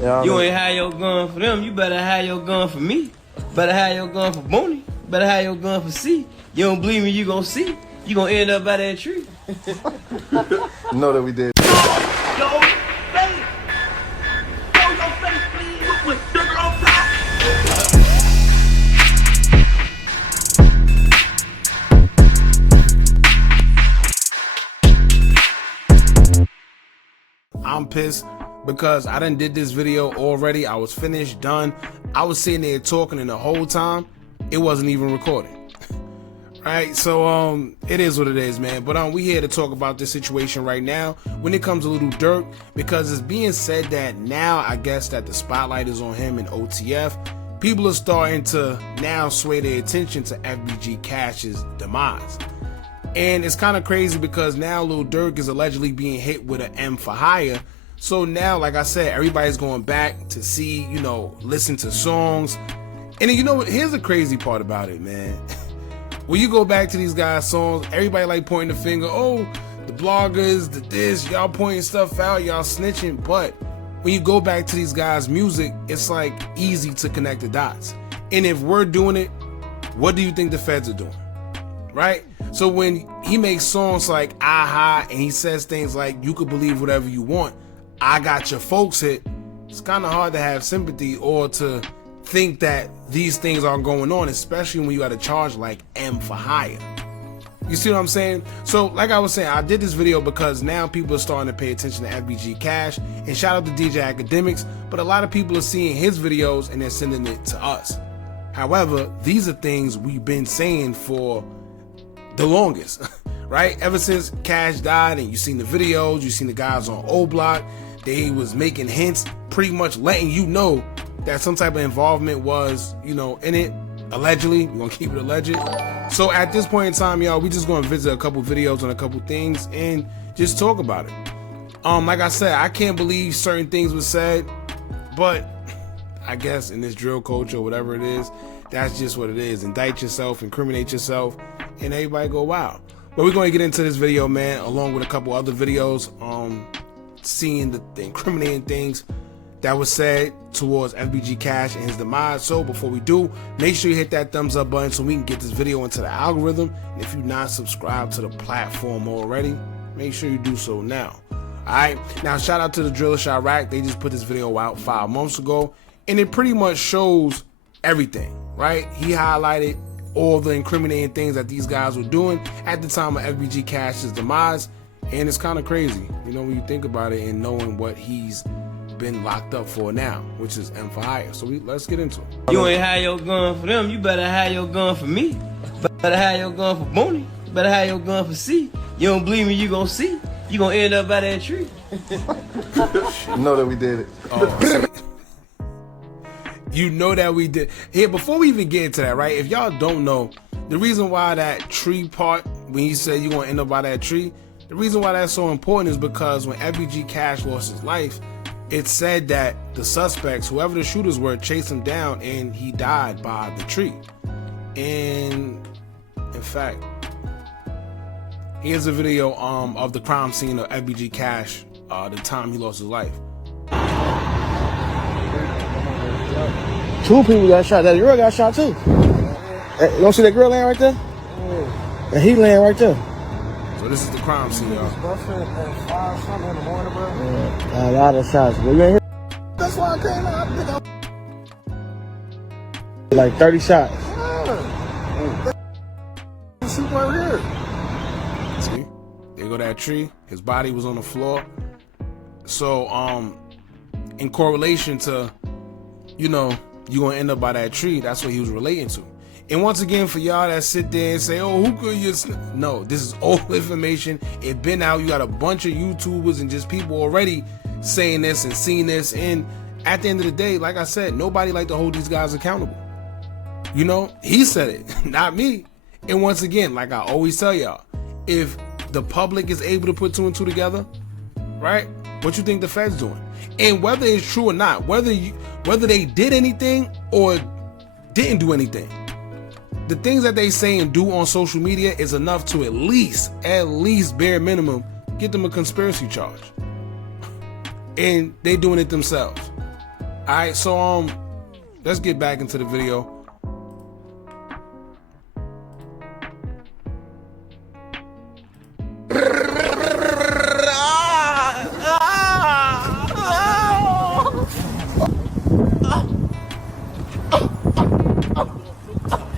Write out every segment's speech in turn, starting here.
Yeah, you ain't have your gun for them, you better have your gun for me. Better have your gun for Booney. Better have your gun for C. You don't believe me, you gon' see. You gon' end up by that tree. know that we did. Yo, face! Show your face, please! With sugar on top! I'm pissed because I done did this video already. I was finished, done. I was sitting there talking, and the whole time it wasn't even recording. Right, so it is what it is, man. But we here to talk about this situation right now when it comes to Lil Durk, because it's being said that now I guess that the spotlight is on him and OTF. People are starting to now sway their attention to FBG Cash's demise. And it's kind of crazy because now Lil Durk is allegedly being hit with an M for hire. So now, like I said, everybody's going back to see, you know, listen to songs. And then, you know what? Here's the crazy part about it, man. When you go back to these guys' songs, everybody like pointing the finger, oh, the bloggers, the this, y'all pointing stuff out, y'all snitching. But when you go back to these guys' music, it's like easy to connect the dots. And if we're doing it, what do you think the feds are doing? Right? So when he makes songs like Aha and he says things like you could believe whatever you want, I got your folks hit, it's kind of hard to have sympathy or to think that these things are going on, especially when you got a charge like M for hire. You see what I'm saying? So like I was saying, I did this video because now people are starting to pay attention to FBG Cash, and shout out to DJ Academics, but a lot of people are seeing his videos and they're sending it to us. However, these are things we've been saying for the longest, right? Ever since Cash died and you seen the videos, you seen the guys on OBlock, they was making hints, pretty much letting you know that some type of involvement was, you know, in it, allegedly. We're gonna keep it alleged. So at this point in time, y'all, we just gonna visit a couple videos on a couple things and just talk about it. Like I said, I can't believe certain things were said, but I guess in this drill culture or whatever it is, that's just what it is. Indict yourself, incriminate yourself, and everybody go wild. But we're going to get into this video, man, along with a couple other videos, seeing the incriminating things that was said towards FBG Cash and his demise. So before we do, make sure you hit that thumbs up button so we can get this video into the algorithm. And if you're not subscribed to the platform already, make sure you do so now. Alright, now shout out to the Driller Chirac. They just put this video out 5 months ago, and it pretty much shows everything, right? He highlighted all the incriminating things that these guys were doing at the time of FBG Cash's demise, and it's kind of crazy, you know, when you think about it and knowing what he's been locked up for now, which is M for hire. So let's get into it. You ain't have your gun for them, you better have your gun for me. Better have your gun for Booney. Better have your gun for C. You don't believe me, you gon' see. You gon' end up by that tree. know that we did it. Oh, you know that we did. Here, before we even get into that, right? If y'all don't know, the reason why that tree part, when you said you're gonna end up by that tree, the reason why that's so important is because when FBG Cash lost his life, it said that the suspects, whoever the shooters were, chased him down and he died by the tree. And in fact, here's a video of the crime scene of FBG Cash, the time he lost his life. 2 people got shot. That girl got shot too. You don't see that girl laying right there? Yeah. And he laying right there. So this is the crime scene, y'all. At 5 something in the morning, bro. Yeah. A lot of shots. But you ain't hear? That's why I came out. Like 30 shots. Yeah. Shoot right here. See? There go that tree. His body was on the floor. So, in correlation to, you know, you're gonna end up by that tree, that's what he was relating to. And once again, for y'all that sit there and say, oh, Hookah, you no, this is old information. It been out. You got a bunch of YouTubers and just people already saying this and seeing this. And at the end of the day, like I said, nobody like to hold these guys accountable. You know, he said it, not me. And once again, like I always tell y'all, if the public is able to put 2 and 2 together, right? What you think the Fed's doing? And whether it's true or not, whether they did anything or didn't do anything, the things that they say and do on social media is enough to at least bare minimum, get them a conspiracy charge. And they doing it themselves. Alright, so let's get back into the video.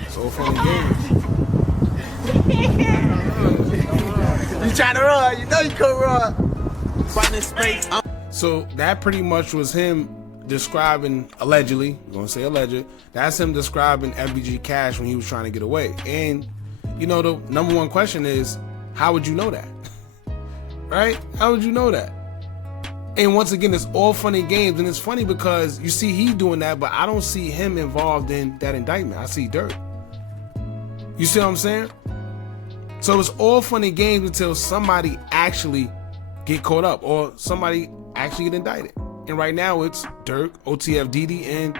So funny games. You trying to run? You know you couldn't run. Finding space. So that pretty much was him describing, allegedly, I'm gonna say alleged, that's him describing FBG Cash when he was trying to get away. And, you know, the number one question is, how would you know that? Right? How would you know that? And once again, it's all funny games, and it's funny because you see he doing that, but I don't see him involved in that indictment. I see Durk. You see what I'm saying? So it's all funny games until somebody actually get caught up or somebody actually get indicted. And right now it's Durk, OTF Dede, and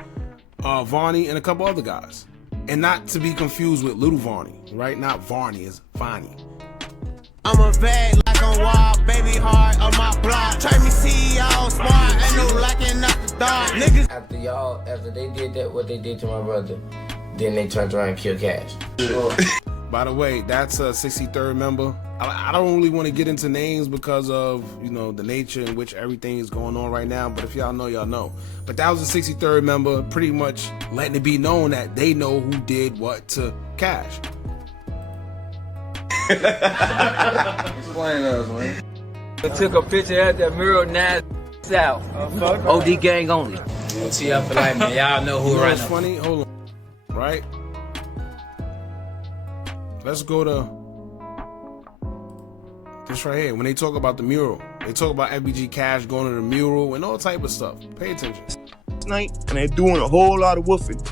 Varney, and a couple other guys. And not to be confused with Little Varney, right? Not Varney, it's Vonnie. I'm a bag like I'm wild, baby hard on my block. Try me see y'all smart, ain't no lacking up the dark. Niggas. After they did that, what they did to my brother, then they turned around and killed Cash. By the way, that's a 63rd member. I don't really want to get into names because of, you know, the nature in which everything is going on right now. But if y'all know, y'all know. But that was a 63rd member, pretty much letting it be known that they know who did what to Cash. Explain to us, man. I took a picture at that mural now south. OD gang only. OTF for life, man. Y'all know who You know right what's now. funny? Hold on. Right? Let's go to this right here. When they talk about the mural, they talk about FBG Cash going to the mural and all type of stuff. Pay attention. Night, and they're doing a whole lot of woofing.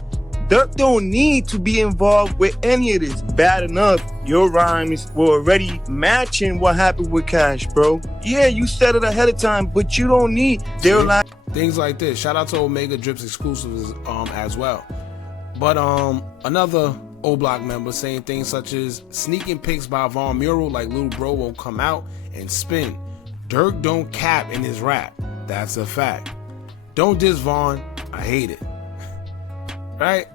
Durk don't need to be involved with any of this. Bad enough, your rhymes were already matching what happened with Cash, bro. Yeah, you said it ahead of time, but you don't need their line. Things like this. Shout out to Omega Drips exclusives as well. But another OBlock member saying things such as sneaking pics by Von Mural like Lil Bro won't come out and spin. Durk don't cap in his rap. That's a fact. Don't diss Von. I hate it. Right?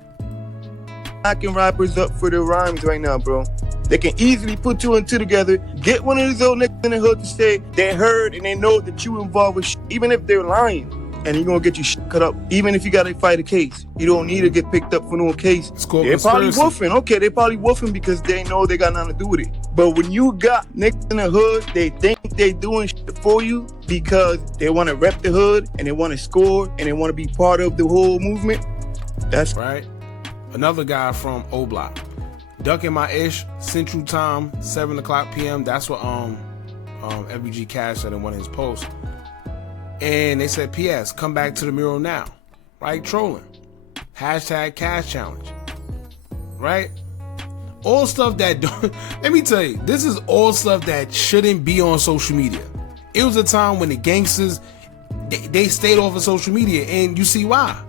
Knocking rappers up for their rhymes right now, bro. They can easily put two and two together, get one of these old niggas in the hood to say they heard and they know that you involved with even if they're lying. And you're gonna get your cut up, even if you gotta fight a case. You don't need to get picked up for no case. They're probably woofing. Okay, they're probably woofing because they know they got nothing to do with it. But when you got niggas in the hood, they think they doing shit for you because they wanna rep the hood and they wanna score and they wanna be part of the whole movement. That's right. Another guy from OBlock. Ducking my ish, Central Time, 7 o'clock p.m. That's what FBG Cash said in one of his posts. And they said, P.S. come back to the mural now. Right? Trolling. Hashtag Cash Challenge. Right? All stuff that don't... Let me tell you, this is all stuff that shouldn't be on social media. It was a time when the gangsters, they stayed off of social media, and you see why.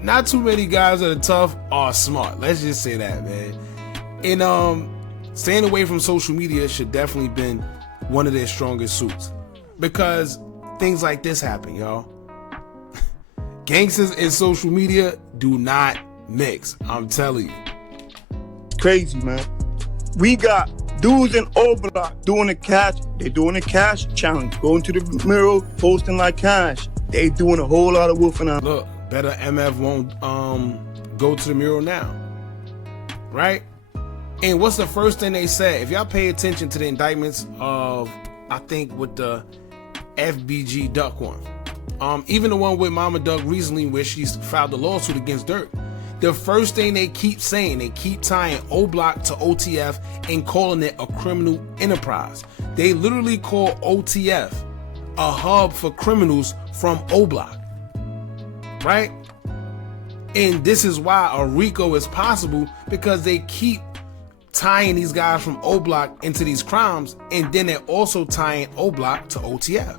Not too many guys that are tough are smart. Let's just say that, man. And staying away from social media should definitely been one of their strongest suits. Because things like this happen, y'all. Gangsters and social media do not mix. I'm telling you. It's crazy, man. We got dudes in OBlock doing the cash. They doing the cash challenge. Going to the mural, posting like Cash. They doing a whole lot of woofing out. Look, better MF won't go to the mural now. Right? And what's the first thing they said? If y'all pay attention to the indictments of, I think with the FBG Duck one, even the one with Mama Duck recently where she filed a lawsuit against Durk, the first thing they keep saying, they keep tying OBlock to OTF and calling it a criminal enterprise. They literally call OTF a hub for criminals from OBlock. Right? And this is why a RICO is possible, because they keep tying these guys from OBlock into these crimes, and then they're also tying OBlock to OTF,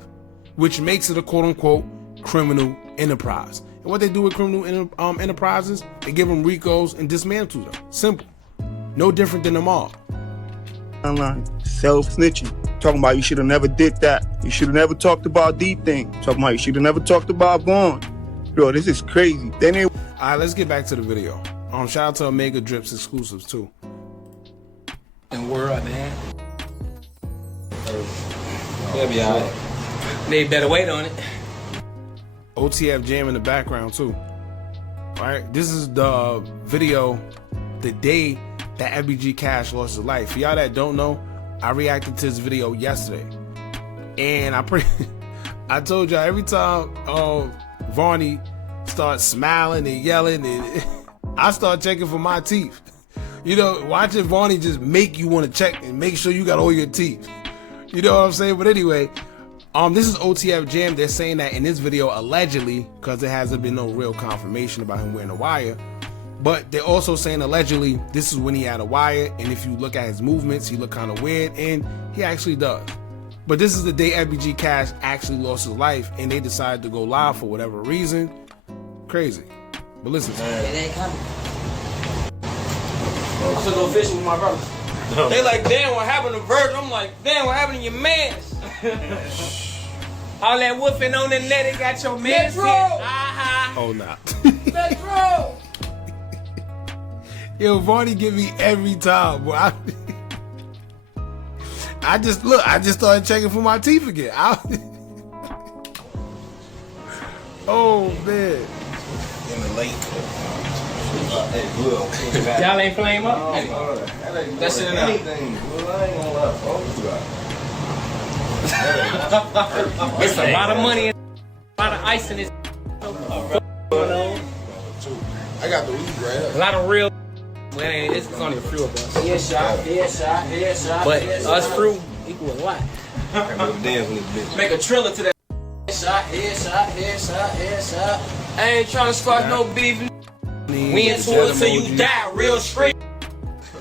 which makes it a quote-unquote criminal enterprise. And what they do with criminal enterprises, they give them RICOs and dismantle them. Simple. No different than them all. Online, self-snitching. Talking about you should have never did that. You should have never talked about D thing. Talking about you should have never talked about Vaughn. Bro, this is crazy. Then they All right, let's get back to the video. Shout out to Omega Drips exclusives too. And world, man. They'll be alright. They better wait on it. OTF Jam in the background too. All right, this is the video the day that FBG Cash lost his life. For y'all that don't know, I reacted to this video yesterday, and I told y'all every time Varney starts smiling and yelling, and I start checking for my teeth. You know, watching Varney just make you want to check and make sure you got all your teeth. You know what I'm saying? But anyway, this is OTF Jam. They're saying that in this video, allegedly, because there hasn't been no real confirmation about him wearing a wire, but they're also saying allegedly this is when he had a wire, and if you look at his movements, he look kind of weird, and he actually does. But this is the day FBG Cash actually lost his life, and they decided to go live for whatever reason. Crazy. But listen. It ain't coming. I'm gonna go fishing with my brothers. They like, damn, what happened to Virgil? I'm like, damn, what happened to your mans? All that woofing on the net, it got your mans hit. Oh, nah. Metro! Yo, Varney get me every time, boy. I just started checking for my teeth again. Oh, man. In the lake. Y'all ain't flame up? That's it enough. It's a lot of money and a lot of ice in this. I got the weed right here. A lot of real. Well, it's only a few of us. Headshot. But us crew equal a lot. Make a trailer to that. Headshot. I ain't trying to spark no beef. We into it till you die, real straight.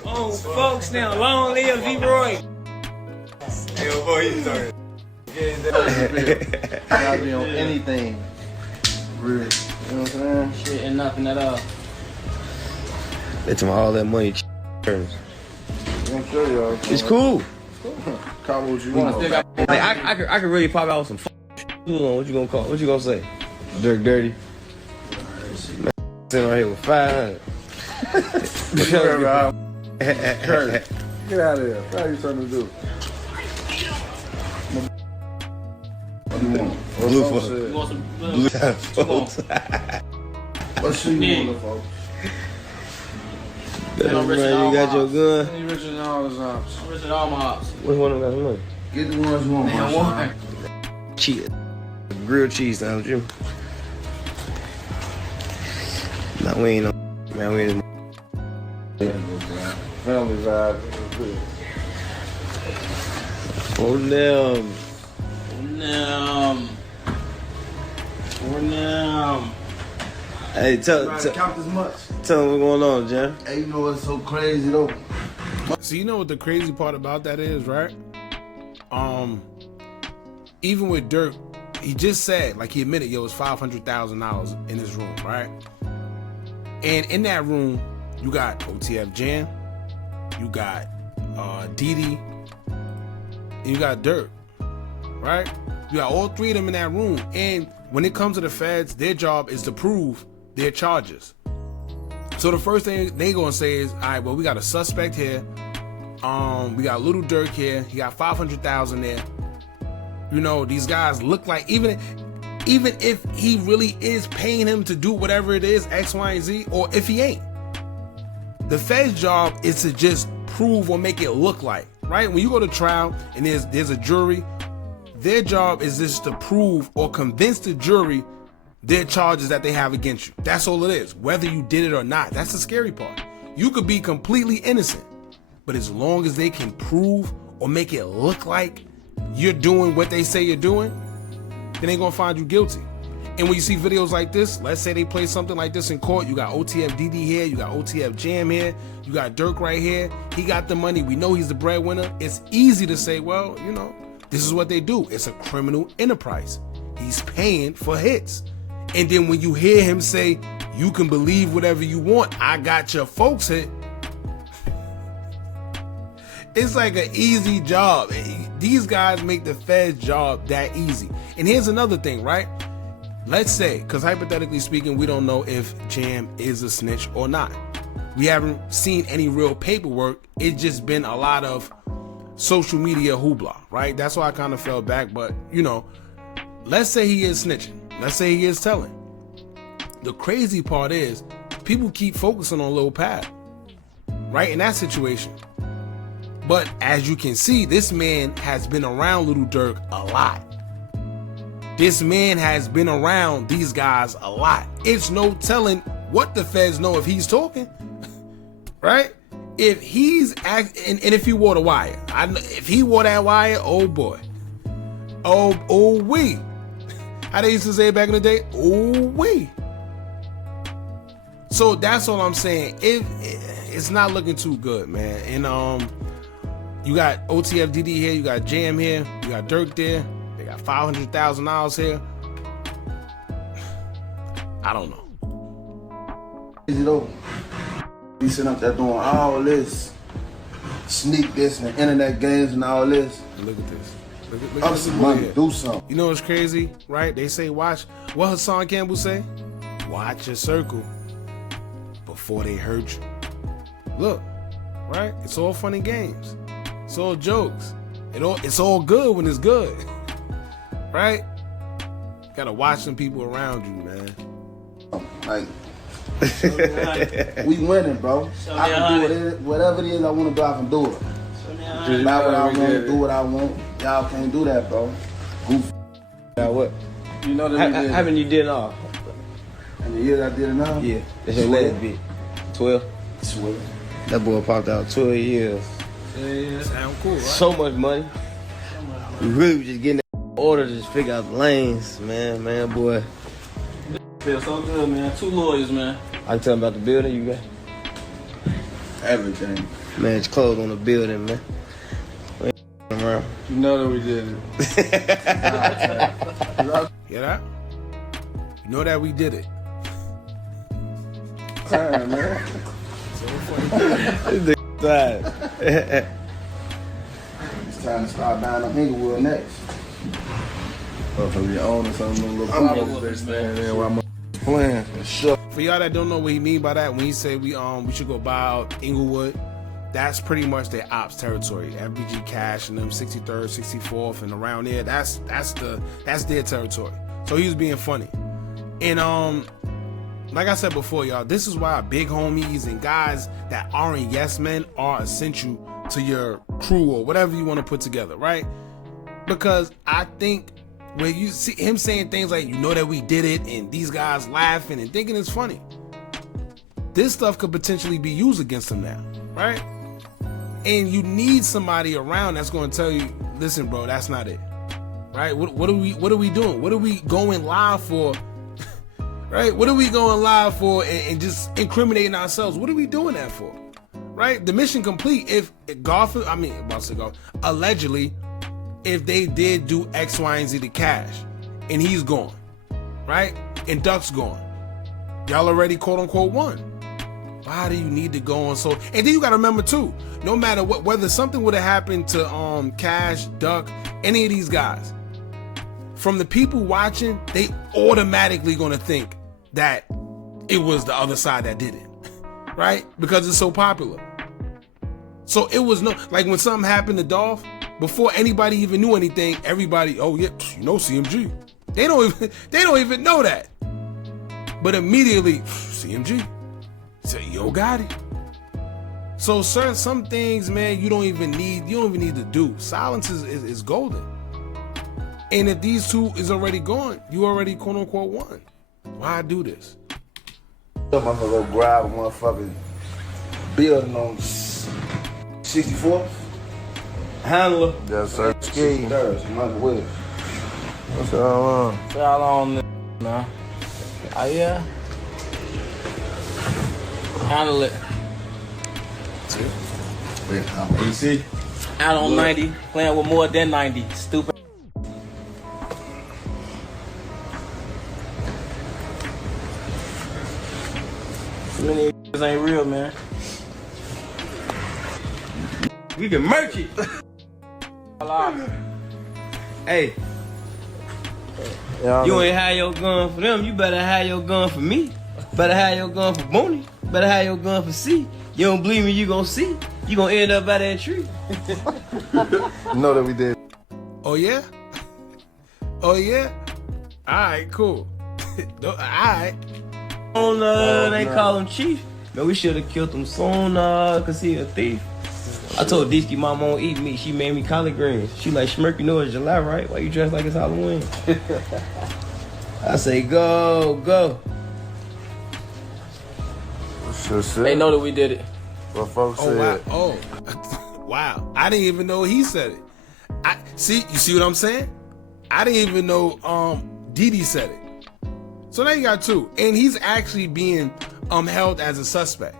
Oh, folks, now long live V-Roy. Hey, boy, you talking. I'll be on anything. Really. You know what I'm saying? Shit and nothing at all. That's all that money. I'm sure y'all. It's cool. Call me what you want. Like, I could really pop out some. What you gonna call? What you gonna say? Dirk Dirty. Man, sitting right here with 500. Kurt, get out of here. What are you trying to do? What do you want? Blue folks. You want some Blue folks. What shoe you want, folks? You got your gun. Richard and all his ops. Richard all my ops. Which one of them got the money? Get the ones you want, man. Cheese. Grilled cheese, don't you? Nah, we ain't no. Man, we ain't. Family vibe. Oh, damn. Hey, tell Count this much. them what's going on, Jam. Hey, you know what's so crazy though? So you know what the crazy part about that is, right? Even with Durk, he just said, like he admitted, yo, it's $500,000 in his room, right? And in that room, you got OTF Jam, you got Dede, and you got Durk, right? You got all three of them in that room. And when it comes to the feds, their job is to prove their charges. So the first thing they gonna say is, all right, well, we got a suspect here. We got Lil Durk here. He got 500,000 there. You know, these guys look like, even if he really is paying him to do whatever it is, X, Y, and Z, or if he ain't, the Fed's job is to just prove or make it look like, right? When you go to trial and there's a jury, their job is just to prove or convince the jury their charges that they have against you. That's all it is, whether you did it or not. That's the scary part. You could be completely innocent, but as long as they can prove or make it look like you're doing what they say you're doing, then they're gonna find you guilty. And when you see videos like this, let's say they play something like this in court, you got OTF Dede here, you got OTF Jam here, you got Durk right here, he got the money, we know he's the breadwinner. It's easy to say, well, you know, this is what they do. It's a criminal enterprise. He's paying for hits. And then when you hear him say, you can believe whatever you want, I got your folks hit, it's like an easy job. These guys make the Fed's job that easy. And here's another thing, right? let's say, because hypothetically speaking, we don't know if Jam is a snitch or not. We haven't seen any real paperwork. It's just been a lot of social media hoopla, right? That's why I kind of fell back. But, you know, let's say he is snitching. Let's say he is telling. The crazy part is people keep focusing on Lil Pad, right? In that situation. But as you can see, this man has been around Lil Durk a lot. This man has been around these guys a lot. It's no telling what the feds know if he's talking, right? If he's and if he wore the wire, if he wore that wire, oh boy, oh we, how they used to say back in the day, oh we. So that's all I'm saying. It's not looking too good, man. And you got OTF Dede here, you got Jam here, you got Durk there. They got $500,000 here. I don't know. Easy though. He sitting up there doing all this, sneak this and internet games and all this. Look at this. Look at Obviously, money, do something. You know what's crazy, right? They say watch. What Hassan Campbell say? Watch your circle before they hurt you. Look, right? It's all fun and games. It's all jokes. It's all good when it's good, right? Gotta watch some people around you, man. Like, we winning, bro. I can do whatever it is I want to do. I can do it. Just buy what I want, do what I want. Y'all can't do that, bro. Goof. Now what? You know that How many you did off? And the years I did it now? Yeah, that's your last bit. 12? 12. That boy popped out 12 years. Yeah, sound cool, right? So much money. We really was just getting that order to just figure out the lanes, man, boy. Feel so good, man. 2 lawyers, man. I can tell them about the building you got. Everything. Man, it's closed on the building, man. We ain't around. You know that we did it. Hear that? You know that we did it. Time, man. This nigga tired. It's time to start buying up Inglewood next. From your own or something, little I'm properties they stand there while I'm playing. Sure. For y'all that don't know what he mean by that, when he say we should go buy out Inglewood, that's pretty much their ops territory. FBG Cash and them 63rd, 64th, and around there. That's their territory. So he was being funny. And like I said before, y'all, this is why big homies and guys that aren't yes men are essential to your crew or whatever you want to put together, right? Because I think when you see him saying things like, you know that we did it, and these guys laughing and thinking it's funny, this stuff could potentially be used against them now, right? And you need somebody around that's going to tell you, listen, bro, that's not it, right? What are we doing? What are we going live for? Right? What are we going live for and just incriminating ourselves? What are we doing that for? Right? The mission complete. If allegedly, if they did do X, Y, and Z to Cash, and he's gone, right? And Duck's gone. Y'all already quote unquote won. Why do you need to go on so? And then you gotta remember too, no matter what, whether something would have happened to Cash, Duck, any of these guys, from the people watching, they automatically gonna think that it was the other side that did it, right? Because it's so popular. So it was no, like when something happened to Dolph, before anybody even knew anything, everybody, oh yeah, you know CMG. They don't even know that. But immediately, CMG, say yo Gotti. So some things, man, you don't even need to do. Silence is golden. And if these two is already gone, you already quote unquote won. Why do this? I'm gonna go grab a motherfucking building on 64th. Handler. Yes, sir. Ski. What's all on? What's y'all on, man? Oh, yeah? Handle it. I'm AC. Out on 90, playing with more than 90. Stupid. Many niggas ain't real, man. We can merch it. Hey, You ain't have your gun for them, you better have your gun for me. Better have your gun for Booney. Better have your gun for C. You don't believe me, you gon' see. You gon' end up by that tree. You know that we did. Oh yeah? Oh yeah? Alright, cool. Alright. They call him Chief. Man, we should've killed him sooner, cause he a thief. I told Deeski mama won't eat meat. She made me collard greens. She like, Schmirk, you know it's July, right? Why you dressed like it's Halloween? I say, go, go. They know that we did it. What folks Oh said. wow. Oh. Wow. I didn't even know he said it. You see what I'm saying? I didn't even know Dede said it. So now you got two. And he's actually being held as a suspect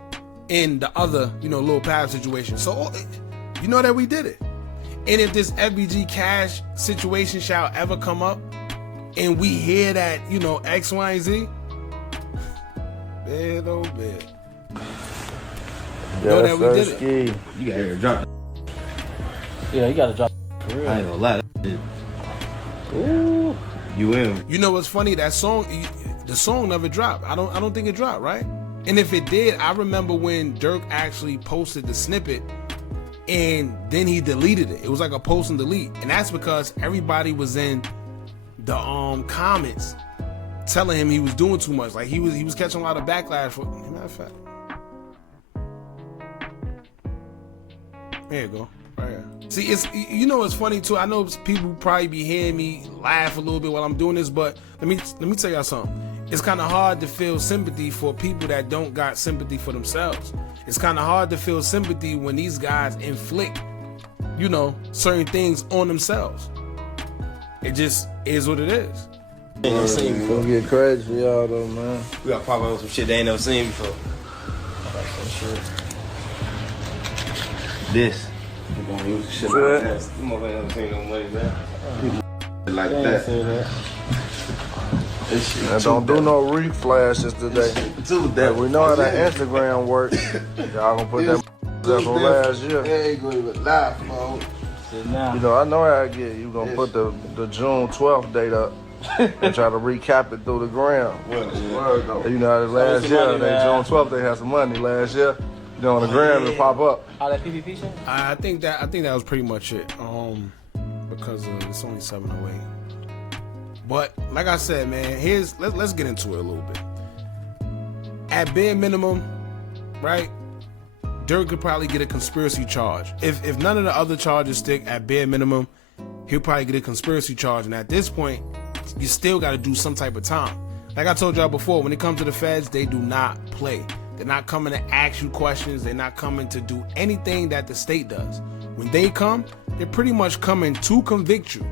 in the other, Lil Pab situation. So you know that we did it. And if this FBG cash situation shall ever come up and we hear that, X, Y, and Z, bad old bad. Know that we did it. You gotta drop it. Yeah, you gotta drop it for real. I ain't gonna lie. Ooh, you in. You know what's funny? That song, the song never dropped. I don't think it dropped, right? And if it did, I remember when Durk actually posted the snippet and then he deleted it. It was like a post and delete. And that's because everybody was in the comments telling him he was doing too much. Like he was catching a lot of backlash for, matter of fact. There you go. Right here. See, it's funny too. I know people probably be hearing me laugh a little bit while I'm doing this, but let me tell y'all something. It's kind of hard to feel sympathy for people that don't got sympathy for themselves. It's kind of hard to feel sympathy when these guys inflict, certain things on themselves. It just is what it is. Ain't never seen before. Gonna get crazy for y'all though, man. We got pop on some shit they ain't never seen before. This. We gonna use shit like that. You motherfuckers never seen no money, man. Like that. And don't do no reflashes today. We know how that Instagram work. Y'all gonna put that up from last year. Ain't gonna even lie, bro. I know how I get. You gonna put the June 12th date up and try to recap it through the gram. You know how the last year, June 12th, they had some money last year. On the gram, it'll pop up. All that PPP shit? I think that was pretty much it. Because it's only 7:08. But like I said, man, let's get into it a little bit. At bare minimum, right? Durk could probably get a conspiracy charge. If none of the other charges stick, at bare minimum, he'll probably get a conspiracy charge. And at this point, you still got to do some type of time. Like I told y'all before, when it comes to the feds, they do not play. They're not coming to ask you questions. They're not coming to do anything that the state does. When they come, they're pretty much coming to convict you,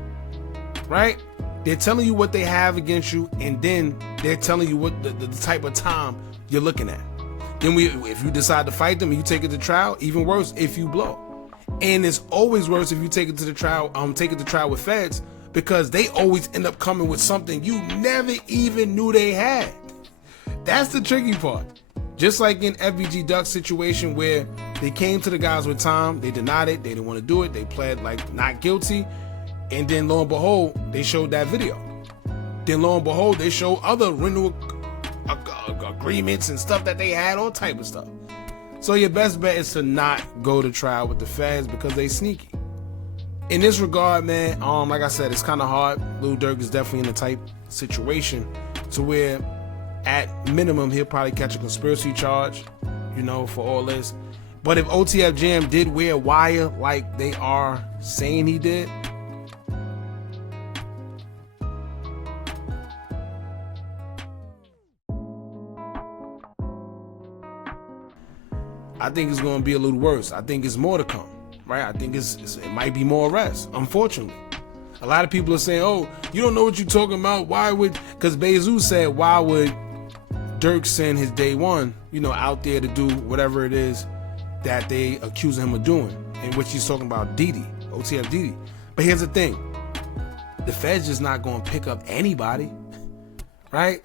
right? They're telling you what they have against you, and then they're telling you what the type of time you're looking at. Then if you decide to fight them and you take it to trial, even worse if you blow. And it's always worse if you take it to trial with feds, because they always end up coming with something you never even knew they had. That's the tricky part. Just like in FBG Duck's situation where they came to the guys with time, they denied it, they didn't want to do it, they pled like not guilty, and then lo and behold, they showed that video. Then lo and behold, they showed other renewal agreements and stuff that they had, all type of stuff. So your best bet is to not go to trial with the feds because they sneaky. In this regard, man, like I said, it's kind of hard. Lil Durk is definitely in the type situation to where at minimum, he'll probably catch a conspiracy charge, for all this. But if OTF Jam did wear wire like they are saying he did, I think it's going to be a little worse. I think it's more to come, right? I think it might be more arrests, unfortunately. A lot of people are saying, oh, you don't know what you're talking about. Why would, because Bezu said, why would Durk send his day one, out there to do whatever it is that they accuse him of doing, in which he's talking about Dede, OTF Dede. But here's the thing. The feds just not going to pick up anybody, right?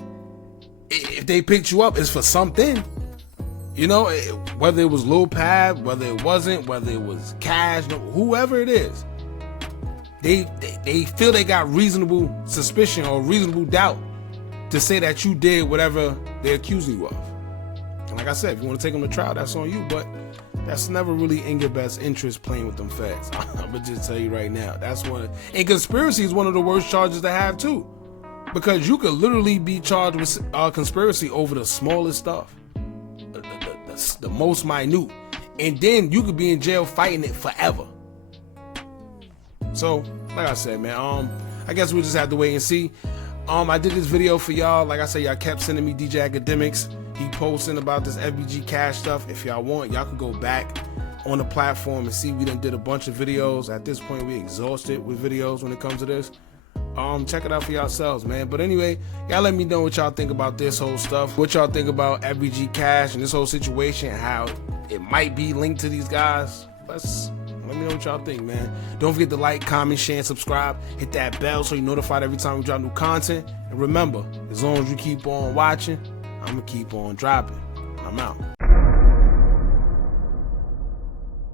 If they picked you up, it's for something. Whether it was Lil Pab, whether it wasn't, whether it was cash, whoever it is. they feel they got reasonable suspicion or reasonable doubt to say that you did whatever they're accusing you of. And like I said, if you want to take them to trial, that's on you, but that's never really in your best interest playing with them facts. I'm gonna just tell you right now, and conspiracy is one of the worst charges to have too, because you could literally be charged with conspiracy over the smallest stuff, the most minute, and then you could be in jail fighting it forever. So, like I said, man, I guess we'll just have to wait and see. I did this video for y'all. Like I said, y'all kept sending me DJ Academics. He posting about this FBG cash stuff. If y'all want, y'all can go back on the platform and see we done did a bunch of videos. At this point, we exhausted with videos when it comes to this. Check it out for yourselves, man. But anyway, y'all let me know what y'all think about this whole stuff. What y'all think about FBG cash and this whole situation, how it might be linked to these guys. Let me know what y'all think, man. Don't forget to like, comment, share, and subscribe. Hit that bell so you're notified every time we drop new content. And remember, as long as you keep on watching, I'm going to keep on dropping. I'm out.